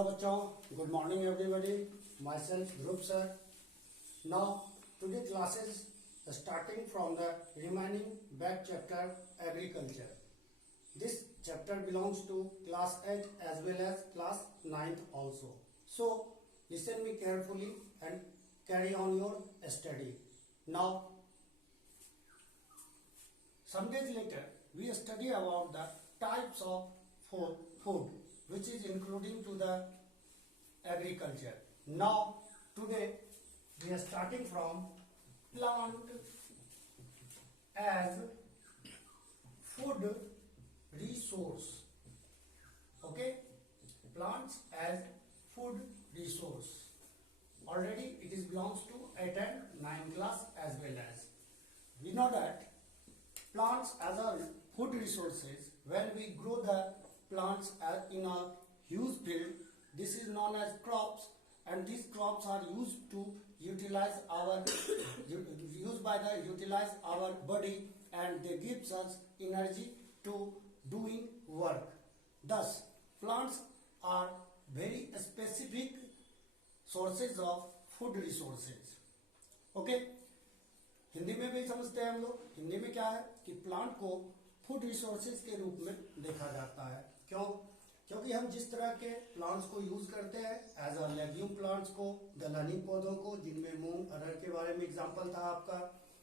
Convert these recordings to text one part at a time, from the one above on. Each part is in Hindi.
Hello bachon, good morning everybody. Myself Dhruv sir. Now today classes starting from the remaining back chapter agriculture. This chapter belongs to class 8 as well as class 9th also. So listen me carefully and carry on your study. Now some days later we study about the types of food which is including to the agriculture. Now today we are starting from plant as food resource. Okay, plants as food resource. Already it is belongs to 8 and 9 class as well as. We know that plants as a food resources, when we grow the plants in a huge field, this is known as crops, and these crops are used to utilize our utilize our body, and they gives us energy to doing work. Thus plants are very specific sources of food resources. Okay, Hindi में भी समझते हैं हम लोग. हिंदी में क्या है कि प्लांट को फूड रिसोर्सेज के रूप में देखा जाता है. क्यों? क्योंकि हम जिस तरह के प्लांट्स को यूज करते हैं एज अ लेग्यूम प्लांट्स को, दलहनी पौधों को, जिनमें मूंग अरहर के बारे में एग्जांपल था आपका,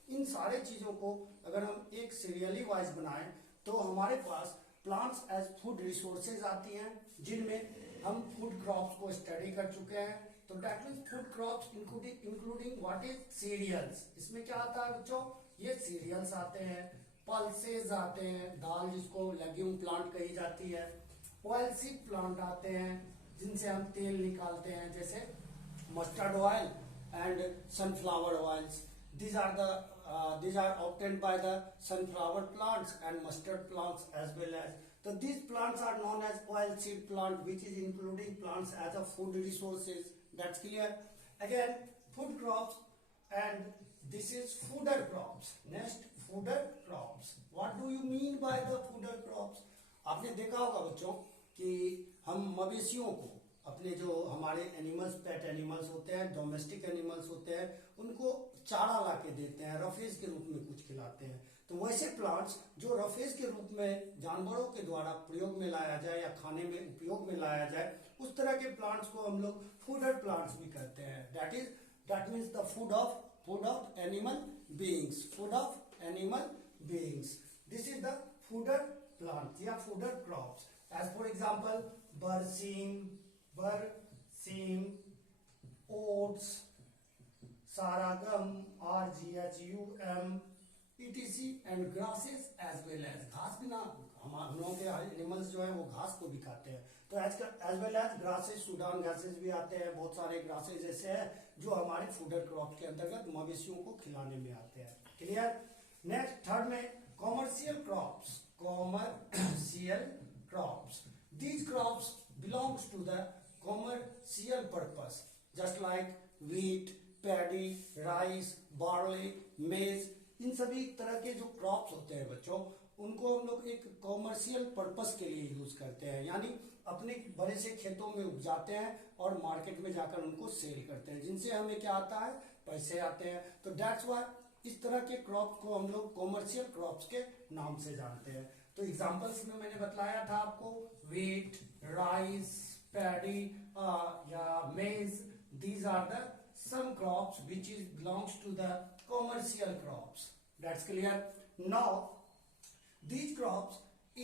इन सारे चीजों को अगर हम एक सीरियली वाइज बनाएं तो हमारे पास प्लांट्स एज फूड रिसोर्सेज आती हैं, जिनमें हम फूड क्रॉप्स को स्टडी कर चुके हैं. तो that means food crops including what is cereals. इसमें क्या आता है बच्चों? ये सीरियल्स आते हैं, पल्सेज आते हैं, दाल जिसको लेग्यूम प्लांट कही जाती है, ऑयलसीड प्लांट आते हैं जिनसे हम तेल निकालते हैं, जैसे mustard oil and sunflower oils. These are obtained by the sunflower plants and mustard plants as well as. So these plants are known as oilseed plant, which is including plants as a food resources. That's clear. Again, food crops, and this is fooder crops. Next, fooder crops. What do you mean by the fooder crops? आपने देखा होगा बच्चों कि हम मवेशियों को, अपने जो हमारे एनिमल्स, पेट एनिमल्स होते हैं, डोमेस्टिक एनिमल्स होते हैं, उनको चारा ला के देते हैं, रफेज के रूप में कुछ खिलाते हैं. तो वैसे प्लांट्स जो रफेज के रूप में जानवरों के द्वारा प्रयोग में लाया जाए या खाने में उपयोग में लाया जाए, उस तरह के प्लांट्स को हम लोग फूडर प्लांट्स भी कहते हैं. That means the food of animal beings. Food of animal beings. This is the fodder plant या fodder crops. As for example बरसीम, oats, sorghum, RGHUM, ETC and grasses as well as. घास भी ना, हम लोगों के एनिमल्स जो है वो घास को भी खाते हैं. तो as well as grasses, Sudan grasses भी आते हैं. बहुत सारे ग्रासेस ऐसे हैं जो हमारे फूडर क्रॉप के अंतर्गत मवेशियों को खिलाने में आते हैं. क्लियर? नेक्स्ट, थर्ड में commercial crops. Commercial crops. These crops belongs to the commercial purpose, just like wheat, paddy, rice, barley, maize. इन सभी तरह के जो क्रॉप्स होते हैं बच्चों, उनको हम लोग एक कॉमर्शियल पर्पस के लिए यूज करते हैं, यानी अपने बड़े से खेतों में उपजाते हैं और मार्केट में जाकर उनको सेल करते हैं, जिनसे हमें क्या आता है? पैसे आते हैं. तो दैट्स व्हाई इस तरह के क्रॉप को हम लोग कॉमर्शियल क्रॉप्स के नाम से जानते हैं. तो एग्जांपल्स में मैंने बताया था आपको, व्हीट, राइस, पैडी या maize. These are the some crops which is belongs to the commercial crops. That's clear. Now these crops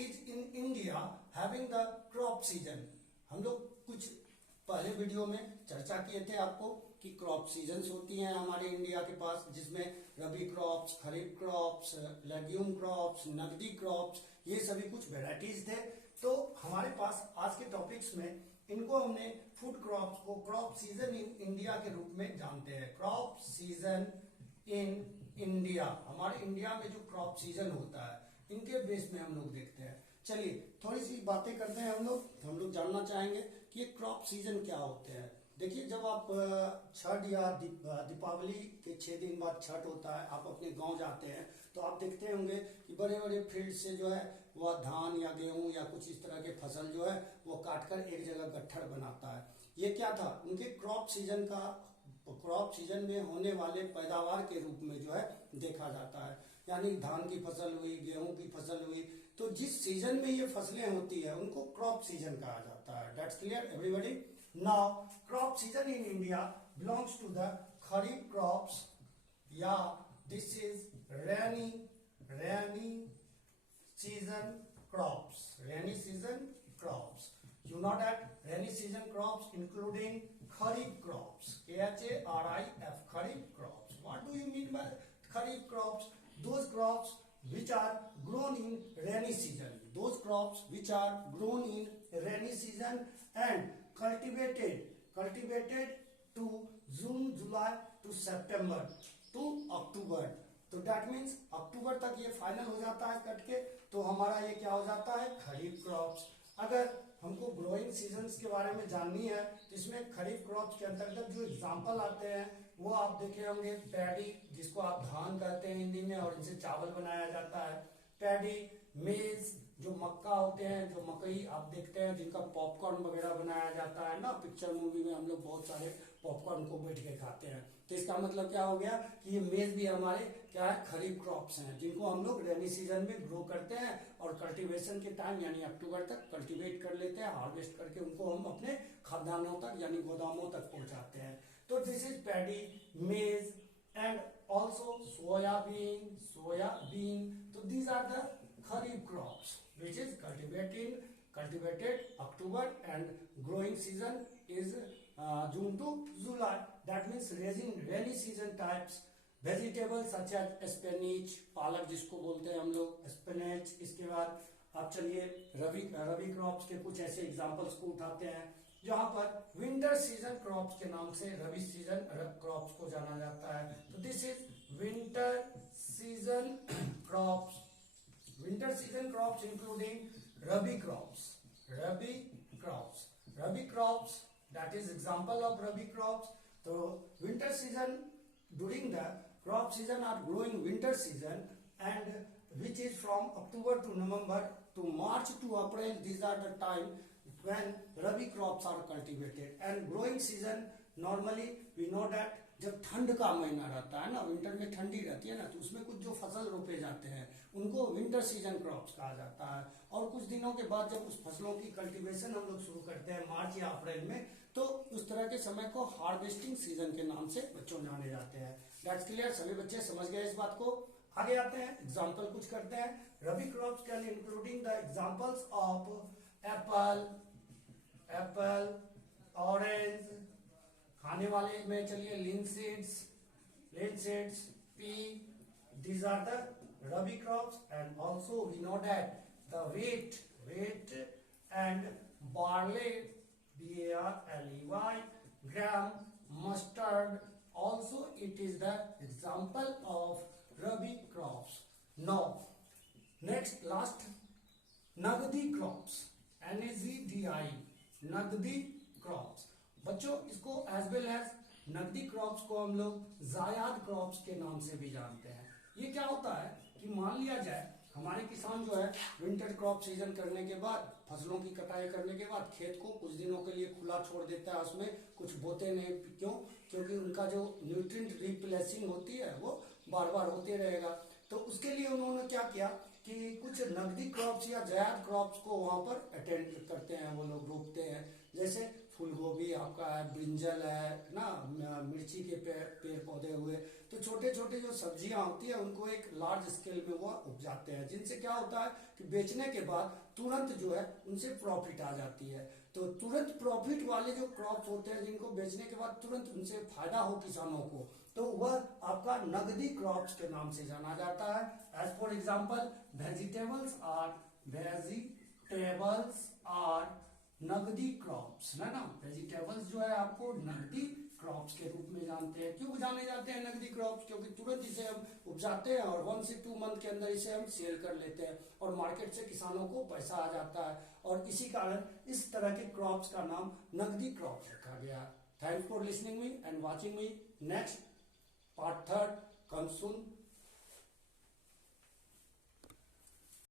is in India having the crop season. हम लोग कुछ पहले वीडियो में चर्चा किए थे आपको कि क्रॉप सीजन्स होती हैं हमारे इंडिया के पास, जिसमें रबी क्रॉप्स, खरीफ क्रॉप्स, लेग्यूम क्रॉप्स, नकदी क्रॉप्स, ये सभी कुछ वेराइटीज थे. तो हमारे पास आज के टॉपिक्स में इनको हमने फूड क्रॉप्स को क्रॉप सीजन इन इंडिया के रूप में जानते हैं. क्रॉप सीजन इन इंडिया, हमारे इंडिया में जो क्रॉप सीजन होता है, इनके बेस में हम लोग देखते हैं. चलिए थोड़ी सी बातें करते हैं. हम लोग जानना चाहेंगे कि ये क्रॉप सीजन क्या होते हैं. देखिए, जब आप छठ या दीपावली के 6 दिन बाद छठ होता है, आप अपने गांव जाते हैं तो आप देखते होंगे कि बड़े बड़े फील्ड से जो है वह धान या गेहूं या कुछ इस तरह के फसल जो है वो काटकर एक जगह गट्ठर बनाता है। ये क्या था, उनके क्रॉप सीजन में होने वाले पैदावार के रूप में जो है देखा जाता है। यानी धान की फसल हुई, गेहूं की फसल हुई, तो जिस सीजन में ये फसलें होती है उनको क्रॉप सीजन कहा जाता है। That's clear everybody. Now crop season in India belongs to the kharif crops, या this is rainy season crops. Rainy season crops. You know that rainy season crops including kharif crops. KHARIF, kharif crops. What do you mean by kharif crops? Those crops which are grown in rainy season. Those crops which are grown in rainy season and cultivated to June, July to September to October. तो डेट मीन्स अक्टूबर तक ये फाइनल हो जाता है कट के, तो हमारा ये क्या हो जाता है, खरीफ क्रॉप्स। अगर हमको ग्रोइंग सीजन्स के बारे में जाननी है तो इसमें खरीफ क्रॉप्स के अंतर्गत जो एग्जांपल आते हैं वो आप देखे होंगे। पैडी, जिसको आप धान कहते हैं हिंदी में, और इनसे चावल बनाया जाता है। पैडी, मेज, जो मक्का होते हैं, जो मकई आप देखते हैं जिनका पॉपकॉर्न वगैरह बनाया जाता है ना, पिक्चर मूवी में हम लोग बहुत सारे पॉपकॉर्न को बैठ के खाते हैं। तो इसका मतलब क्या हो गया कि ये मेज भी हमारे क्या है, खरीफ क्रॉप्स हैं, जिनको हम लोग रेनी सीजन में ग्रो करते हैं और कल्टीवेशन के टाइम यानी अक्टूबर तक कल्टीवेट कर लेते हैं, हार्वेस्ट करके उनको हम अपने खाद्यान्नों तक यानी गोदामों तक पहुंचाते हैं। तो this is paddy, maize and also soybean. तो these are the kharif crops which is cultivated October and growing season is June to July. That means rainy season types vegetables such as spinach, पालक जिसको बोलते हैं हम लोग, spinach। इसके बाद अब चलिए रबी क्रॉप्स के कुछ ऐसे एग्जांपल्स को उठाते हैं जहां पर विंटर सीजन क्रॉप्स के नाम से रबी सीजन क्रॉप्स को जाना जाता है। तो this is winter season crops. Winter season crops including rabi crops, that is example of rabi crops. So winter season, during the crop season are growing winter season, and which is from October to November to March to April. These are the time when rabi crops are cultivated. And growing season normally we know that जब ठंड का महीना रहता है ना, विंटर में ठंडी रहती है ना, तो उसमें कुछ जो फसल रोपे जाते हैं उनको विंटर सीजन क्रॉप्स कहा जाता है। और कुछ दिनों के बाद जब उस फसलों की कल्टीवेशन हम लोग शुरू करते हैं मार्च या अप्रैल में, तो उस तरह के समय को हार्वेस्टिंग सीजन के नाम से बच्चों जाने जाते हैं। दैट्स क्लियर, सभी बच्चे समझ गए इस बात को। आगे आते हैं, एग्जाम्पल कुछ करते हैं। Rabi crops can including the examples of apple, orange, खाने वाले में चलिए linseeds, pea. These are the rabi crops. And also we know that the wheat and barley, BARLEY, gram, mustard, also it is the example of rabi crops. Now next, last, nagdi crops, NAGDI, nagdi crops। बच्चों इसको एज वेल एज नकदी क्रॉप्स को हम लोग जायद क्रॉप्स के नाम से भी जानते हैं। ये क्या होता है कि मान लिया जाए हमारे किसान जो है विंटर क्रॉप सीजन करने के बाद, फसलों की कटाई करने के बाद खेत को कुछ दिनों के लिए खुला छोड़ देता है, उसमें कुछ बोते नहीं। क्यों? क्योंकि उनका जो न्यूट्रिएंट रिप्लेसिंग होती है वो बार बार होते रहेगा। तो उसके लिए उन्होंने क्या किया कि कुछ नकदी क्रॉप्स या जायद क्रॉप्स को वहां पर अटेंड करते हैं, वो लोग रोपते हैं। जैसे फूल गोभी आपका है, ब्रिंजल है ना, मिर्ची के पेड़ पौधे हुए। तो छोटे छोटे जो सब्जियां होती है उनको एक लार्ज स्केल में वो उपजाते हैं, जिनसे क्या होता है कि बेचने के बाद तुरंत जो है उनसे प्रॉफिट आ जाती है। तो तुरंत प्रॉफिट वाले जो क्रॉप्स होते हैं जिनको बेचने के बाद तुरंत उनसे फायदा हो किसानों को, तो वह आपका नगदी क्रॉप्स के नाम से जाना जाता है। As for example vegetables are नगदी क्रॉप्स, है ना। वेजिटेबल्स जो है आपको नगदी क्रॉप्स के रूप में जानते हैं। क्यों जाने जाते हैं नगदी क्रॉप्स? क्योंकि तुरंत इसे हम उपजाते हैं और 1 से 2 मंथ के अंदर इसे हम सेल कर लेते हैं और मार्केट से किसानों को पैसा आ जाता है, और इसी कारण इस तरह के क्रॉप्स का नाम नगदी क्रॉप्स रखा गया। Thanks for listening me and watching me. Next part 3 comes soon.